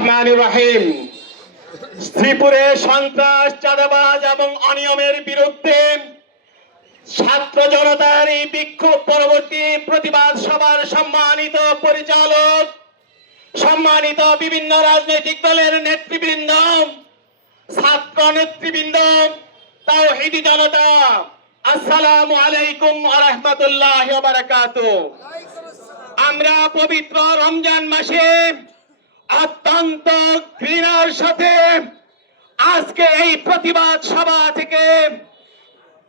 রহমান রহিম। শ্রীপুরে সন্ত্রাস, চাঁদাবাজ এবং অনিয়মের বিরুদ্ধে ছাত্র জনতার এই বিক্ষোভ পরবর্তী প্রতিবাদ সভার সম্মানিত পরিচালক, সম্মানিত বিভিন্ন রাজনৈতিক দলের নেতৃবৃন্দ, ছাত্র নেতৃবৃন্দ তাও হিদি জনতা, আসসালামু আলাইকুম আরহামতুল্লাহ বারাকাতুহ। আমরা পবিত্র রমজান মাসে অত্যন্ত ঘৃণার সাথে আজকে এই প্রতিবাদ সভা থেকে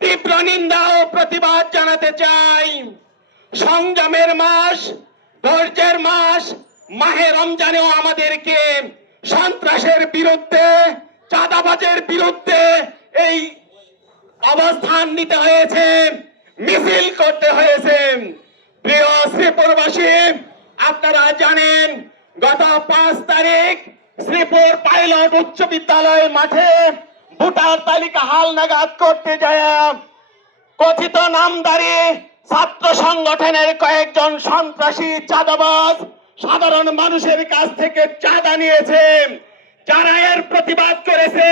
তীব্র নিন্দা ও প্রতিবাদ জানাতে চাই। সংযমের মাস, ধৈর্যের মাস, মাহে রমজানেও আমাদেরকে সন্ত্রাসের বিরুদ্ধে, চাঁদাবাজের বিরুদ্ধে এই অবস্থান নিতে হয়েছে, মিছিল করতে হয়েছে। প্রিয় শ্রীপুরবাসী, আপনারা জানেন গত পাঁচ তারিখ শ্রীপুর পাইলট উচ্চ বিদ্যালয় মাঠে ভোটার তালিকা হাল নাগাদ করতে যায়। কথিত নামদারি ছাত্র সংগঠনের কয়েকজন সন্ত্রাসী চাঁদাবাজ সাধারণ মানুষের কাছ থেকে চাঁদা নিয়েছে। যারা এর প্রতিবাদ করেছে,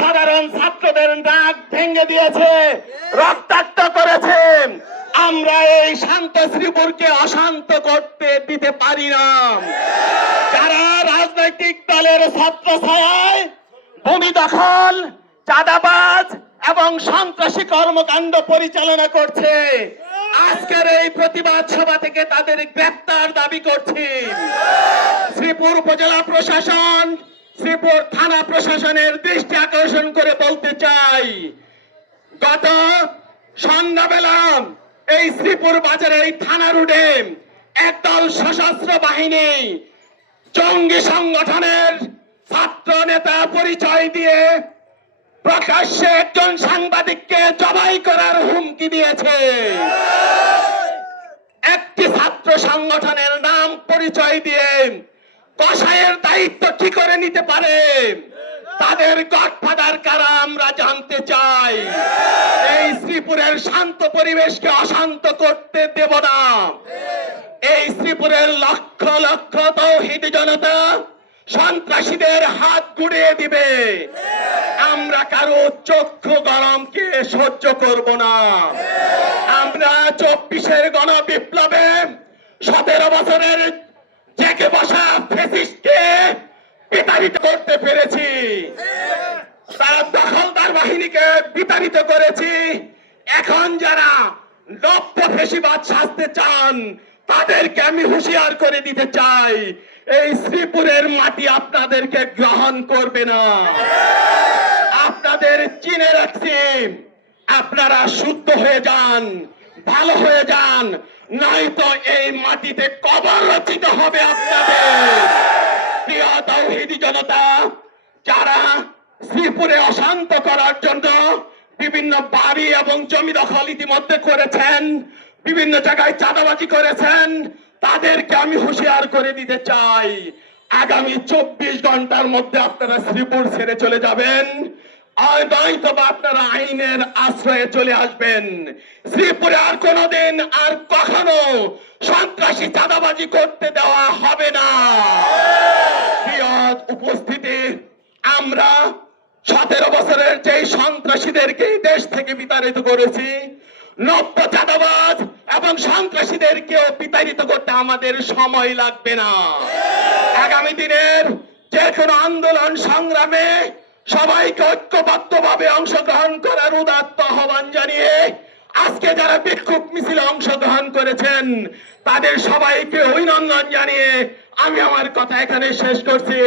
সাধারণ ছাত্রদের নাক ভেঙে দিয়েছে, রক্তাক্ত করেছে। আমরা এই শান্ত শ্রীপুরকে অশান্ত করতে দিতে পারি না। যারা রাজনৈতিক দলের ছাত্র ছায়ায় ভূমি দখল, চাঁদাবাজ এবং সন্ত্রাসী কর্মকাণ্ড পরিচালনা করছে, আজকের এই প্রতিবাদ সভা থেকে তাদের গ্রেপ্তার দাবি করছি। শ্রীপুর উপজেলা প্রশাসন, শ্রীপুর থানা প্রশাসনের দৃষ্টি আকর্ষণ করে বলতে চাই, গত সন্ধ্যাবেলা এই শ্রীপুর বাজারে এই থানা রোডে একদল সশস্ত্র বাহিনী জঙ্গি সংগঠনের ছাত্র নেতা পরিচয় দিয়ে প্রকাশ্যে একজন সাংবাদিককে জবাই করার হুমকি দিয়েছে। একটি ছাত্র সংগঠনের নাম পরিচয় দিয়ে কষায়ের দায়িত্ব কি করে নিতে পারে। তাদের গডফাদার কারা আমরা জানতে চাই এই শ্রীপুরের শান্ত পরিবেশকে অশান্ত করতে দেব না। এই শ্রীপুরের লক্ষ লক্ষ তৌহিদ জনতা সন্ত্রাসীদের হাত গুড়িয়ে দিবে। আমরা কারও চক্ষু গরমকে সহ্য করব না। আমরা চব্বিশের গণ বিপ্লবে সতেরো বছরের জেগে বসা ফেসিস্টকে বিতাড়িত করতে পেরেছি। তারা দখলদার বাহিনীকে বিতাড়িত করেছি। এখন যারা নব্য ফেসিবাদ সাজতে চান, তাদেরকে আমি হুঁশিয়ার করে দিতে চাই, এই শ্রীপুরের মাটি আপনাদেরকে গ্রহণ করবে না। আপনাদের চিনে রাখছি, আপনারা শুদ্ধ হয়ে যান, ভালো হয়ে যান, নয়তো এই মাটিতে কবর রচিত হবে আপনাদের। জনতা, যারা শ্রীপুরে অশান্ত করার জন্য বিভিন্ন বাড়ি এবং জমি দখল ইতিমধ্যে করেছেন, বিভিন্ন জায়গায় চাঁদাবাজি করেছেন। তাদেরকে আমি হুঁশিয়ার করে দিতে চাই। আগামী চব্বিশ ঘণ্টার মধ্যে আপনারা শ্রীপুর ছেড়ে চলে যাবেন। আপনারা আইনের আশ্রয়ে চলে আসবেন। শ্রীপুরে আর কোনোদিন আর কখনো সন্ত্রাসী চাঁদাবাজি করতে দেওয়া হবে না প্রিয় উপস্থিতি আমরা সতেরো বছরের যে সন্ত্রাসীদেরকে দেশ থেকে বিতাড়িত করেছি নব্য চাঁদাবাজ এবং সন্ত্রাসীদেরকেও বিতাড়িত করতে আমাদের সময় লাগবে না। আগামী দিনের যে কোনো আন্দোলন সংগ্রামে সবাইকে ঐক্যবদ্ধভাবে অংশগ্রহণ করার উদাত্ত আহ্বান জানিয়ে আজকে যারা বিক্ষোভ মিছিলে অংশগ্রহণ করেছেন, তাদের সবাইকে অভিনন্দন জানিয়ে আমি আমার কথা এখানে শেষ করছি।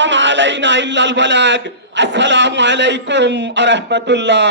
ওমা আলাইনা ইল্লাল বালাগ। আসসালামু আলাইকুম আ রহমতুল্লাহ।